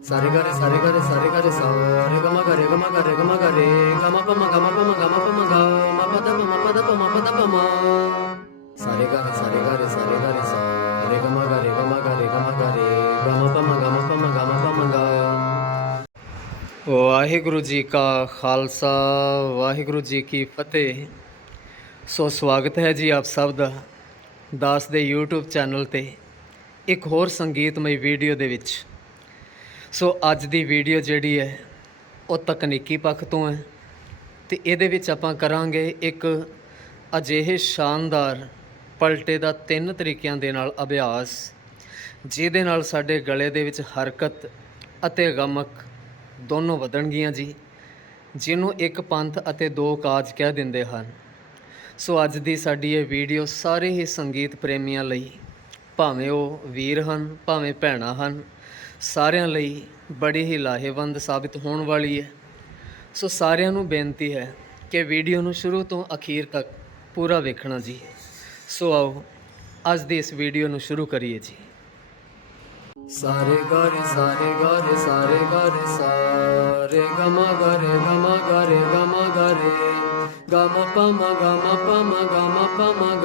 ਸਾਰੇ ਗਾਰੇ ਸਾਰੇ ਗਾਰੇ ਸਾਰੇ ਗਾਰੇ ਸਾਰੇ ਗਮਾ ਗਾਰੇ ਗਮਾ ਗਾਰੇ ਗਮਾ ਗਾਰੇ ਗਮਾ ਪਮਾ ਗਮਾ ਪਮਾ ਗਮਾ ਪਮਾ ਗਾ ਮਾ ਪਦਾ ਪਮਾ ਪਦਾ ਪਮਾ ਪਦਾ ਪਮਾ ਸਾਰੇ ਗਾਰੇ ਸਾਰੇ ਗਾਰੇ ਸਾਰੇ ਗਾਰੇ ਸਾਰੇ ਗਮਾ ਗਾਰੇ ਗਮਾ ਗਾਰੇ ਗਮਾ ਗਾਰੇ ਗਮਾ ਪਮਾ ਗਮਾ ਪਮਾ ਗਮਾ ਪਮਾ ਗਾ ਵਾਹਿਗੁਰੂ ਜੀ ਕਾ ਖਾਲਸਾ ਵਾਹਿਗੁਰੂ ਜੀ ਕੀ ਫਤਿਹ ਸੋ ਸਵਾਗਤ ਹੈ ਜੀ ਆਪ ਸਭ ਦਾ ਦਾਸ ਦੇ YouTube ਚੈਨਲ ਤੇ ਇੱਕ ਹੋਰ ਸੰਗੀਤਮਈ ਵੀਡੀਓ ਦੇ ਵਿੱਚ ਸੋ ਅੱਜ ਦੀ ਵੀਡੀਓ ਜਿਹੜੀ ਹੈ, ਉਹ ਤਕਨੀਕੀ ਪੱਖ ਤੋਂ ਹੈ ਤੇ ਇਹਦੇ ਵਿੱਚ ਆਪਾਂ ਕਰਾਂਗੇ ਇੱਕ ਅਜਿਹੇ ਸ਼ਾਨਦਾਰ ਪਲਟੇ ਦਾ ਤਿੰਨ ਤਰੀਕਿਆਂ ਦੇ ਨਾਲ ਅਭਿਆਸ, ਜਿਹਦੇ ਨਾਲ ਸਾਡੇ ਗਲੇ ਦੇ ਵਿੱਚ ਹਰਕਤ ਅਤੇ ਗਮਕ ਦੋਨੋਂ ਵਧਣਗੀਆਂ ਜੀ, ਜਿਹਨੂੰ ਇੱਕ ਪੰਥ ਅਤੇ ਦੋ ਕਾਜ ਕਹਿ ਦਿੰਦੇ ਹਨ। ਸੋ ਅੱਜ ਦੀ ਸਾਡੀ ਇਹ ਵੀਡੀਓ ਸਾਰੇ ਹੀ ਸੰਗੀਤ ਪ੍ਰੇਮੀਆਂ ਲਈ, ਭਾਵੇਂ ਉਹ ਵੀਰ ਹਨ, ਭਾਵੇਂ ਭੈਣਾਂ ਹਨ ਸਾਰਿਆਂ ਲਈ ਬੜੀ ਹੀ ਲਾਹੇਵੰਦ ਸਾਬਿਤ ਹੋਣ ਵਾਲੀ ਹੈ। ਸੋ ਸਾਰਿਆਂ ਨੂੰ ਬੇਨਤੀ ਹੈ ਕਿ ਵੀਡੀਓ ਨੂੰ ਸ਼ੁਰੂ ਤੋਂ ਅਖੀਰ ਤੱਕ ਪੂਰਾ ਵੇਖਣਾ ਜੀ। ਸੋ ਆਓ, ਅੱਜ ਦੀ ਇਸ ਵੀਡੀਓ ਨੂੰ ਸ਼ੁਰੂ ਕਰੀਏ ਜੀ। ਸਾਰੇ ਗਾਰੇ ਸਾਰੇ ਗਾਰੇ ਸਾਰੇ ਗਾਰੇ, ਸਾਰੇ ਗਮਾ ਗਾਰੇ ਗਮਾ ਗਾਰੇ ਗਮਾ ਗਾਰੇ। ਗਮ ਪਮ ਗਮ ਪਮ ਗਮ ਪਮ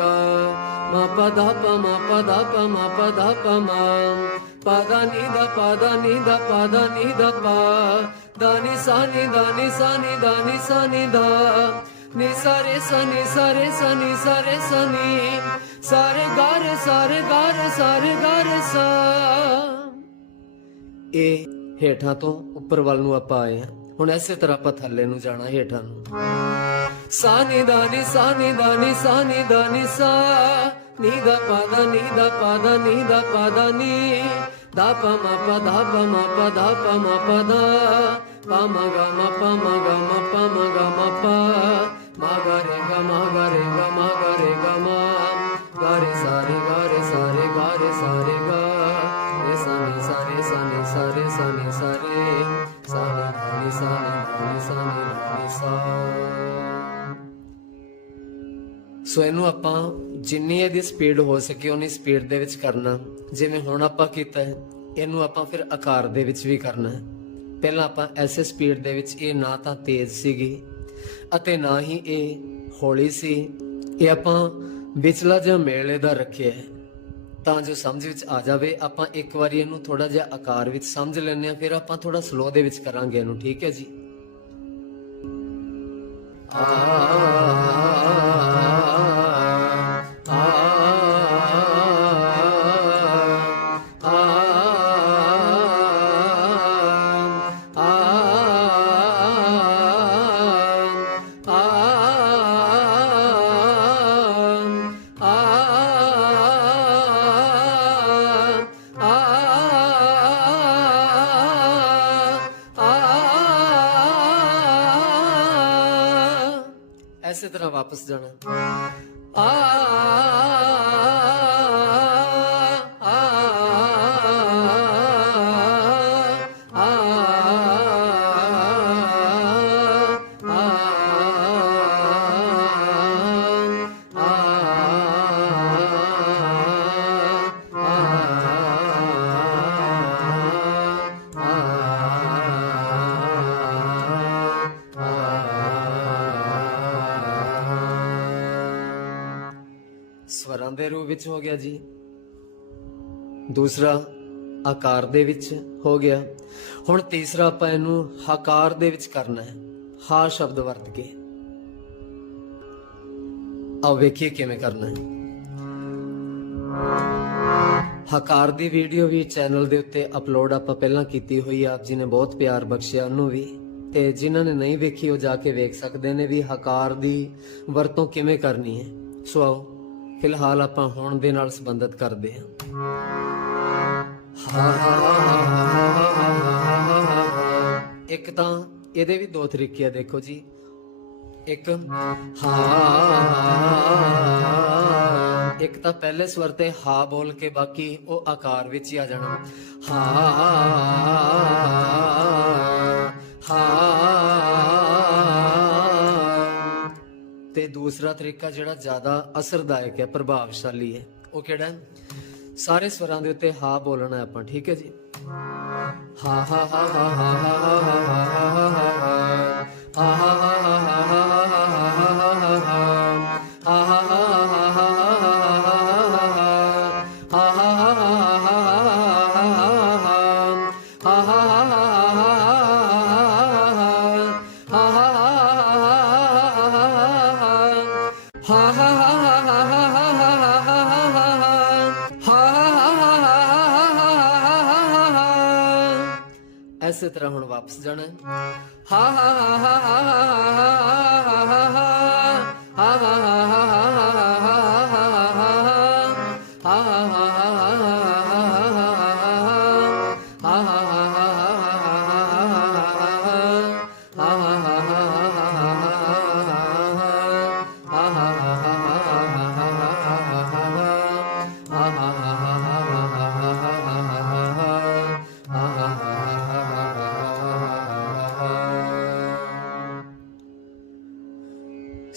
ਨੀ ਦ ਨੀ ਦ ਨੀ ਦ ਦਾ ਨੀ ਸਾਰੇ ਸਨੀ ਸਾਰੇ ਸਨੀ ਸਾਰੇ ਸਨੀ ਸਾਰੇ ਗਾਰੇ ਸਾਰੇ ਗਾਰੇ ਸਾਰੇ ਗਾਰੇ ਸਾ ਇਹ ਹੇਠਾਂ ਤੋਂ ਉੱਪਰ ਵੱਲ ਨੂੰ ਆਪਾਂ ਆਏ ਹਾਂ ਹੁਣ ਐਸੇ ਤਰ੍ਹਾਂ ਆਪਾਂ ਥੱਲੇ ਨੂੰ ਜਾਣਾ ਹੇਠਾਂ ਨੂੰ। ਸਾਨੀ ਦਾਨੀ ਸਾਨੀ ਦਾਨੀ ਸਾਨੀ ਦਾਨੀ ਸਾ ਨੀ ਦਾ ਪਾਦਾ ਨੀ ਦਾ ਪਾਦਾ ਨੀ ਦਾ ਪਾਦਾ ਨੀ ਦਾ ਪ ਮ ਪ ਦਾ ਪ ਮ ਪ ਦਾ ਪ ਮ ਪ ਦਾ ਪ ਮ ਗ ਮ ਪ ਮ ਗ ਮ ਪ ਮ ਗ ਮ ਪ ਮ ਗ ਰੇ ਗ ਮ ਗ ਰੇ ਗ ਮ ਗ ਸੋ ਇਹਨੂੰ ਆਪਾਂ ਜਿੰਨੀ ਇਹਦੀ ਸਪੀਡ ਹੋ ਸਕੇ, ਉਨੀ ਸਪੀਡ ਦੇ ਵਿੱਚ ਕਰਨਾ। ਜਿਵੇਂ ਹੁਣ ਆਪਾਂ ਕੀਤਾ ਹੈ, ਇਹਨੂੰ ਆਪਾਂ ਫਿਰ ਆਕਾਰ ਦੇ ਵਿੱਚ ਵੀ ਕਰਨਾ ਹੈ। ਪਹਿਲਾਂ ਆਪਾਂ ਐਸੇ ਸਪੀਡ ਦੇ ਵਿੱਚ ਇਹ ਨਾ ਤਾਂ ਤੇਜ਼ ਸੀਗੀ ਅਤੇ ਨਾ ਹੀ ਇਹ ਹੌਲੀ ਸੀ। ਇਹ ਆਪਾਂ ਵਿਚਲਾ ਜਿਹਾ ਮੇਲੇ ਦਾ ਰੱਖਿਆ ਹੈ। ਤਾਂ ਜੋ ਸਮਝ ਵਿੱਚ ਆ ਜਾਵੇ, ਆਪਾਂ ਇੱਕ ਵਾਰੀ ਇਹਨੂੰ ਥੋੜਾ ਜਿਹਾ ਆਕਾਰ ਵਿੱਚ ਸਮਝ ਲੈਂਦੇ ਆ ਫਿਰ ਆਪਾਂ ਥੋੜਾ ਸਲੋ ਦੇ ਵਿੱਚ ਕਰਾਂਗੇ ਇਹਨੂੰ, ਠੀਕ ਹੈ ਜੀ? ਐਸੇ ਤਰ੍ਹਾਂ ਵਾਪਸ ਜਾਣਾ ਆ ਆ ਸਵਰਾਂ ਦੇ ਰੂਪ ਵਿੱਚ ਹੋ ਗਿਆ ਜੀ। ਦੂਸਰਾ, ਆਕਾਰ ਦੇ ਵਿੱਚ ਹੋ ਗਿਆ। ਹੁਣ ਤੀਸਰਾ, ਆਪਾਂ ਇਹਨੂੰ ਹਕਾਰ ਦੇ ਵਿੱਚ ਕਰਨਾ ਹੈ। ਹਾ ਸ਼ਬਦ ਵਰਤ ਕੇ। ਆਓ ਵੇਖੀਏ ਕਿਵੇਂ ਕਰਨਾ ਹੈ। ਹਕਾਰ ਦੀ ਵੀਡੀਓ ਵੀ ਚੈਨਲ ਦੇ ਉੱਤੇ ਅਪਲੋਡ ਆਪਾਂ ਪਹਿਲਾਂ ਕੀਤੀ ਹੋਈ ਆ। ਆਪ ਜੀ ਨੇ ਬਹੁਤ ਪਿਆਰ ਬਖਸ਼ਿਆ ਉਹਨੂੰ ਵੀ। ਤੇ ਜਿਨ੍ਹਾਂ ਨੇ ਨਹੀਂ ਵੇਖੀ, ਉਹ ਜਾ ਕੇ ਵੇਖ ਸਕਦੇ ਨੇ ਵੀ ਹਕਾਰ ਦੀ ਵਰਤੋਂ ਕਿਵੇਂ ਕਰਨੀ ਹੈ। ਸੋ ਆਓ ਫਿਲਹਾਲ ਆਪਾਂ ਹੁਣ ਦੇ ਨਾਲ ਸੰਬੰਧਿਤ ਕਰਦੇ ਹਾਂ। ਇੱਕ ਤਾਂ ਇਹਦੇ ਵੀ ਦੋ ਤਰੀਕੇ ਆ, ਦੇਖੋ ਜੀ। ਇੱਕ ਹਾ ਇੱਕ ਤਾਂ ਪਹਿਲੇ ਸਵਰ ਤੇ ਹਾ ਬੋਲ ਕੇ ਬਾਕੀ ਉਹ ਆਕਾਰ ਵਿੱਚ ਹੀ ਆ ਜਾਣਾ। ਹਾ ਹਾ ਤੇ ਦੂਸਰਾ ਤਰੀਕਾ ਜਿਹੜਾ ਜ਼ਿਆਦਾ ਅਸਰਦਾਇਕ ਹੈ ਪ੍ਰਭਾਵਸ਼ਾਲੀ ਹੈ ਉਹ ਕਿਹੜਾ ਹੈ ਸਾਰੇ ਸਵਰਾਂ ਦੇ ਉੱਤੇ ਹਾ ਬੋਲਣਾ ਆਪਾਂ ਠੀਕ ਹੈ ਜੀ ਹਾ ਹਾ ਹਾ ਹਾ ਹਾ ਹਾ ਹਾ ਹਾ ਹਾ ਹਾ ਹਾ ਹਾ ਤਰ੍ਹਾਂ ਹੁਣ ਵਾਪਸ ਜਾਣਾ ਹਾਂ। ਹਾਂ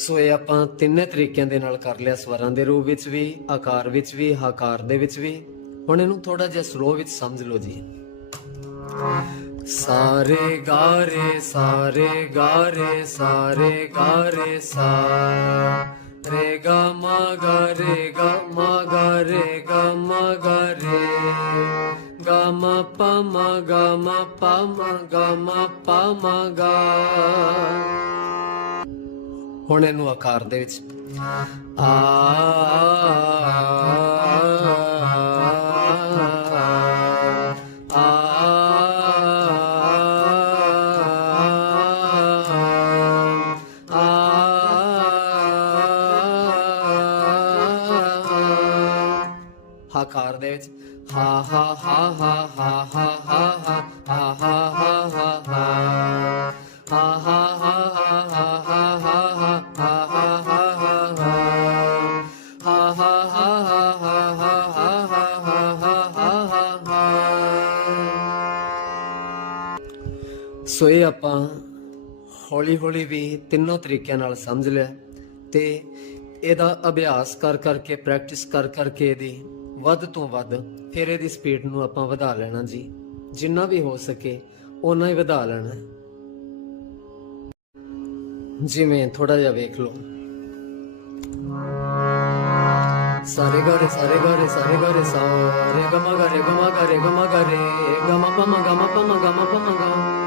ਸੋ ਇਹ ਆਪਾਂ ਤਿੰਨੇ ਤਰੀਕਿਆਂ ਦੇ ਨਾਲ ਕਰ ਲਿਆ ਸਵਰਾਂ ਦੇ ਰੂਪ ਵਿੱਚ ਵੀ, ਆਕਾਰ ਵਿੱਚ ਵੀ ਹਾਕਾਰ ਦੇ ਵਿੱਚ ਵੀ। ਹੁਣ ਇਹਨੂੰ ਥੋੜਾ ਜਿਹਾ ਸਲੋ ਵਿੱਚ ਸਮਝ ਲਓ ਜੀ। ਸਾਰੇ ਗਾਰੇ ਸਾਰੇ ਗਾਰੇ ਸਾਰੇ ਗਾਰੇ, ਸਾ ਹੁਣ ਇਹਨੂੰ ਆਕਾਰ ਦੇ ਵਿੱਚ ਆ ਆਕਾਰ ਦੇ ਵਿੱਚ ਹਾ ਹਾ ਸੋ ਇਹ ਆਪਾਂ ਹੌਲੀ ਹੌਲੀ ਵੀ ਤਿੰਨੋਂ ਤਰੀਕਿਆਂ ਨਾਲ ਸਮਝ ਲਿਆ ਤੇ ਇਹਦਾ ਅਭਿਆਸ ਕਰ ਕਰਕੇ ਪ੍ਰੈਕਟਿਸ ਕਰ ਕਰਕੇ ਇਹਦੀ ਵੱਧ ਤੋਂ ਵੱਧ ਫਿਰ ਇਹਦੀ ਸਪੀਡ ਨੂੰ ਆਪਾਂ ਵਧਾ ਲੈਣਾ ਜੀ। ਜਿੰਨਾ ਵੀ ਹੋ ਸਕੇ, ਓਨਾ ਹੀ ਵਧਾ ਲੈਣਾ। ਜਿਵੇਂ ਥੋੜਾ ਜਿਹਾ ਵੇਖ ਲਓ। ਸਾਰੇ ਗਾਰੇ ਸਾਰੇ ਗਾਰੇ ਸਾਰੇ ਗਾਰੇ, ਸਾਰੇ ਗਮਾ ਗਾਰੇ ਗਮਾ ਗਾਰੇ ਗਮਾ ਗਾਰੇ, ਗਮਾ ਪਮਾ ਗਮਾ ਪਮਾ ਗਮਾ ਪਮਾ ਗਾ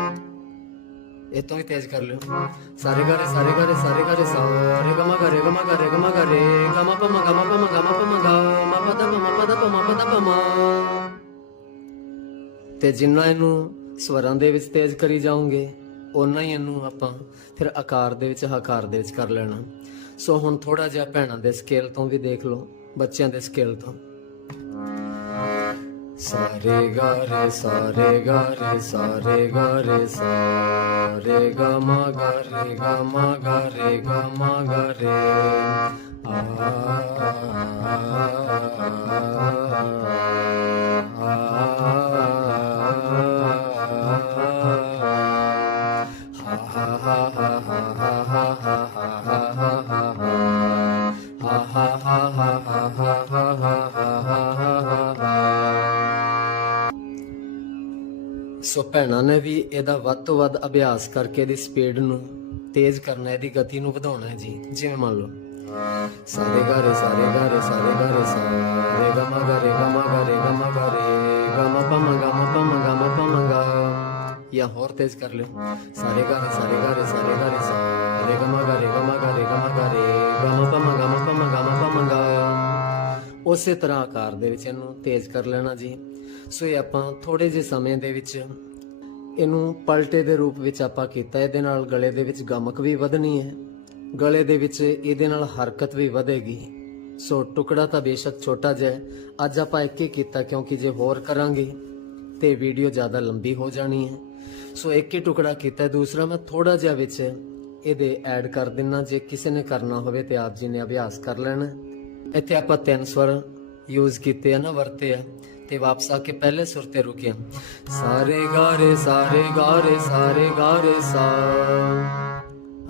ਇਹ ਤੋਂ ਵੀ ਤੇਜ਼ ਕਰ ਲਿਓ ਸਾਰੇ ਗਾਰੇ ਸਾਰੇ ਗਾਰੇ ਸਾਰੇ ਗਾਰੇ ਸਾਰੇ ਗਮਾ ਗਾਰੇ ਗਮਾ ਗਾਰੇ ਗਮਾ ਗਾਰੇ ਗਮਾ ਪਮਾ ਗਮਾ ਪਮਾ ਗਮਾ ਪਮਾ ਗਾ ਮਾ ਪਦਾ ਪਮਾ ਪਦਾ ਪਮਾ ਪਦਾ ਪਮਾ ਤੇ ਜਿੰਨਾ ਇਹਨੂੰ ਸਵਰਾਂ ਦੇ ਵਿੱਚ ਤੇਜ਼ ਕਰੀ ਜਾਓਗੇ ਓਨਾ ਹੀ ਇਹਨੂੰ ਆਪਾਂ ਫਿਰ ਆਕਾਰ ਦੇ ਵਿੱਚ ਹਕਾਰ ਦੇ ਵਿੱਚ ਕਰ ਲੈਣਾ ਸੋ ਹੁਣ ਥੋੜਾ ਜਿਹਾ ਭੈਣਾਂ ਦੇ ਸਕੇਲ ਤੋਂ ਵੀ ਦੇਖ ਲਓ ਬੱਚਿਆਂ ਦੇ ਸਕੇਲ ਤੋਂ সারে গরে সারে গরে সারে গরে সারে গম গরে গম গরে গম গরে আ ਸੋ ਭੈਣਾਂ, ਨੇ ਵੀ ਇਹਦਾ ਵੱਧ ਤੋਂ ਵੱਧ ਅਭਿਆਸ ਕਰਕੇ ਇਹਦੀ ਸਪੀਡ ਨੂੰ ਤੇਜ਼ ਕਰਨਾ, ਇਹਦੀ ਗਤੀ ਨੂੰ ਵਧਾਉਣਾ ਜੀ। ਜਿਵੇਂ ਮੰਨ ਲਓ, ਸਾਰੇ ਗਾ ਸਾਰੇ ਗਾ ਸਾਰੇ ਗਾ ਰੇ ਸਾ ਰੇ ਗਾ ਮਾ ਗਾ ਰੇ ਗਾ ਮਾ ਗਾ ਰੇ ਗਾ ਮਾ ਗਾ। ਰੇ ਹੋਰ ਤੇਜ਼ ਕਰ ਲਿਓ। ਸਾਰੇ ਗਾ ਸਾਰੇ ਗਾ ਸਾਰੇ ਗਾ ਰੇ ਸਾ ਰੇ ਗਾ ਮਾ ਗਾ ਰੇ ਗਾ ਮਾ ਗਾ ਰੇ ਗਾ ਮਾ ਗਾ। ਉਸੇ ਤਰ੍ਹਾਂ ਆਕਾਰ ਦੇ ਵਿੱਚ ਇਹਨੂੰ ਤੇਜ਼ ਕਰ ਲੈਣਾ ਜੀ। ਸੋ ਇਹ ਆਪਾਂ ਥੋੜੇ ਜਿਹੇ ਸਮੇਂ ਦੇ ਵਿੱਚ ਇਹਨੂੰ ਪਲਟੇ ਦੇ ਰੂਪ ਵਿੱਚ ਆਪਾਂ ਕੀਤਾ। ਇਹਦੇ ਨਾਲ ਗਲੇ ਦੇ ਵਿੱਚ ਗਮਕ ਵੀ ਵਧਣੀ ਹੈ। ਗਲੇ ਦੇ ਵਿੱਚ ਇਹਦੇ ਨਾਲ ਹਰਕਤ ਵੀ ਵਧੇਗੀ। ਸੋ ਟੁਕੜਾ ਤਾਂ ਬੇਸ਼ੱਕ ਛੋਟਾ ਜਿਹਾ ਹੈ। ਅੱਜ ਆਪਾਂ ਇੱਕ ਹੀ ਕੀਤਾ ਕਿਉਂਕਿ ਜੇ ਹੋਰ ਕਰਾਂਗੇ ਤੇ ਵੀਡੀਓ ਜ਼ਿਆਦਾ ਲੰਬੀ ਹੋ ਜਾਣੀ ਹੈ। ਸੋ ਇੱਕ ਹੀ ਟੁਕੜਾ ਕੀਤਾ। ਦੂਸਰਾ ਮੈਂ ਥੋੜਾ ਜਿਹਾ ਵਿੱਚ ਇਹਦੇ ਐਡ ਕਰ ਦਿੰਨਾ। ਜੇ ਕਿਸੇ ਨੇ ਕਰਨਾ ਹੋਵੇ ਤੇ ਆਪ ਜੀ ਨੇ ਅਭਿਆਸ ਕਰ ਲੈਣਾ। ਇੱਥੇ ਆਪਾਂ ਤਿੰਨ ਸਵਰ ਯੂਜ਼ ਕੀਤੇ ਆ ਨਾ, ਵਰਤੇ ਆ। ਤੇ ਵਾਪਸ ਆ ਕੇ ਪਹਿਲੇ ਸੁਰ ਤੇ ਰੁਕਿਆ। ਸਾਰੇ ਗਾਰੇ ਸਾਰੇ ਗਾਰੇ ਸਾਰੇ ਗਾਰੇ ਸਾ।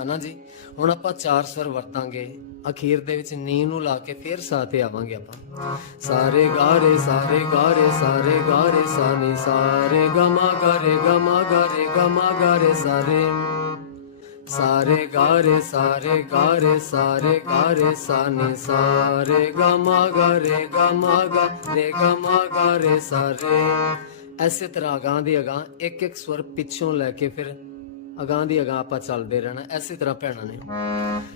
ਹਨਾ ਜੀ? ਹੁਣ ਆਪਾਂ ਚਾਰ ਸਵਰ ਵਰਤਾਂਗੇ। ਅਖੀਰ ਦੇ ਵਿੱਚ ਨੀ ਨੂੰ ਲਾ ਕੇ ਫੇਰ ਸਾ ਤੇ ਆਵਾਂਗੇ ਆਪਾਂ। ਸਾਰੇ ਗਾਰੇ ਸਾਰੇ ਗਾਰੇ ਸਾਰੇ ਗਾਰੇ ਸਾਨੀ ਸਾਰੇ ਗਮਾ ਗਾਰੇ ਗਮਾ ਗਾਰੇ ਗਮਾ ਗਾਰੇ ਸਾਰੇ ਸਾਰੇ ਗਾਰੇ ਸਾਰੇ ਗਾਰੇ ਸਾਰੇ ਗਾਰੇ ਸਾਨੀ ਸਾਰੇ ਗਮਾ ਗਾਰੇ ਗਮਾ ਗਾਰੇ ਗਮਾ ਗਾਰੇ ਸਾਰੇ। ਐਸੇ ਤਰ੍ਹਾਂ ਅਗਾਂ ਦੀ ਅਗਾਂ ਇੱਕ ਇੱਕ ਸਵਰ ਪਿੱਛੋਂ ਲੈ ਕੇ ਫਿਰ ਅਗਾਂ ਦੀ ਅਗਾਂ ਆਪਾਂ ਚੱਲਦੇ ਰਹਿਣਾ, ਐਸੇ ਤਰ੍ਹਾਂ ਭੈਣਾਂ ਨੇ।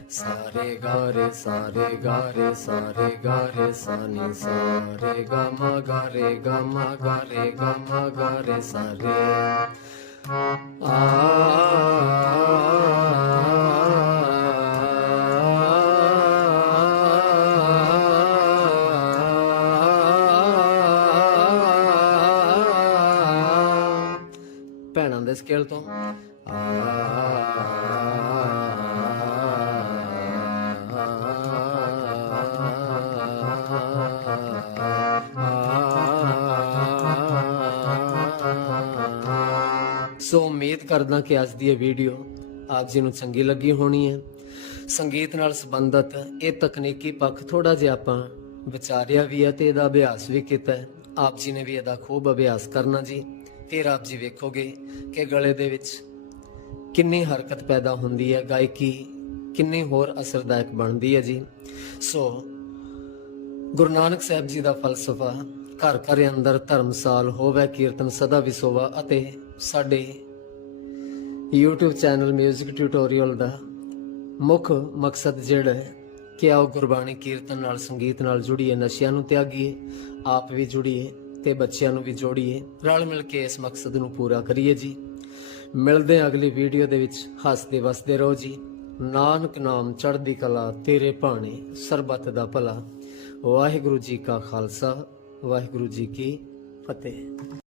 ਸਾਰੇ ਗਾਰੇ ਸਾਰੇ ਗਾਰੇ ਸਾਰੇ ਗਾਰੇ ਸਾਨੀ ਸਾਰੇ ਗਮਾ ਗਾਰੇ ਗਮਾ ਗਾਰੇ ਗਮਾ ਗਾਰੇ ਸਾਰੇ। ਭੈਣਾਂ ਦੇ ਸੋ ਉਮੀਦ ਕਰਦਾ ਕਿ ਅੱਜ ਦੀ ਇਹ ਵੀਡੀਓ ਆਪ ਜੀ ਨੂੰ ਚੰਗੀ ਲੱਗੀ ਹੋਣੀ ਹੈ। ਸੰਗੀਤ ਨਾਲ ਸੰਬੰਧਤ ਇਹ ਤਕਨੀਕੀ ਪੱਖ ਥੋੜਾ ਜਿਹਾ ਆਪਾਂ ਵਿਚਾਰਿਆ ਵੀ ਹੈ ਤੇ ਇਹਦਾ ਅਭਿਆਸ ਵੀ ਕੀਤਾ ਹੈ। ਆਪ ਜੀ ਨੇ ਵੀ ਇਹਦਾ ਖੂਬ ਅਭਿਆਸ ਕਰਨਾ ਜੀ। ਫਿਰ ਆਪ ਜੀ ਵੇਖੋਗੇ ਕਿ ਗਲੇ ਦੇ ਵਿੱਚ ਕਿੰਨੀ ਹਰਕਤ ਪੈਦਾ ਹੁੰਦੀ ਹੈ, ਗਾਇਕੀ ਕਿੰਨੀ ਹੋਰ ਅਸਰਦਾਇਕ ਬਣਦੀ ਹੈ ਜੀ। ਸੋ ਗੁਰੂ ਨਾਨਕ ਸਾਹਿਬ ਜੀ ਦਾ ਫਲਸਫਾ, ਘਰ ਘਰ ਅੰਦਰ ਧਰਮਸਾਲ ਹੋਵੇ, ਕੀਰਤਨ ਸਦਾ ਵਿਸੋਵਾ ਅਤੇ ਸਾਡੇ YouTube ਚੈਨਲ 뮤직 ਟਿਊਟੋਰੀਅਲ ਦਾ ਮੁੱਖ ਮਕਸਦ ਜਿਹੜਾ ਹੈ ਕਿ ਆਓ ਗੁਰਬਾਣੀ ਕੀਰਤਨ ਨਾਲ, ਸੰਗੀਤ ਨਾਲ ਜੁੜੀਏ, ਨਸ਼ਿਆਂ ਨੂੰ ਤਿਆਗੀਏ, ਆਪ ਵੀ ਜੁੜੀਏ। ਤੇ ਬੱਚਿਆਂ ਨੂੰ ਵੀ ਜੋੜੀਏ। ਰਲ ਮਿਲ ਕੇ ਇਸ ਮਕਸਦ ਨੂੰ ਪੂਰਾ ਕਰੀਏ ਜੀ। ਮਿਲਦੇ ਹਾਂ ਅਗਲੀ ਵੀਡੀਓ ਦੇ ਵਿੱਚ। ਹੱਸਦੇ ਵਸਦੇ ਰਹੋ ਜੀ। ਨਾਨਕ ਨਾਮ ਚੜ੍ਹਦੀ ਕਲਾ, ਤੇਰੇ ਭਾਣੇ ਸਰਬੱਤ ਦਾ ਭਲਾ। ਵਾਹਿਗੁਰੂ ਜੀ ਕਾ ਖਾਲਸਾ, ਵਾਹਿਗੁਰੂ ਜੀ ਕੀ ਫਤਿਹ।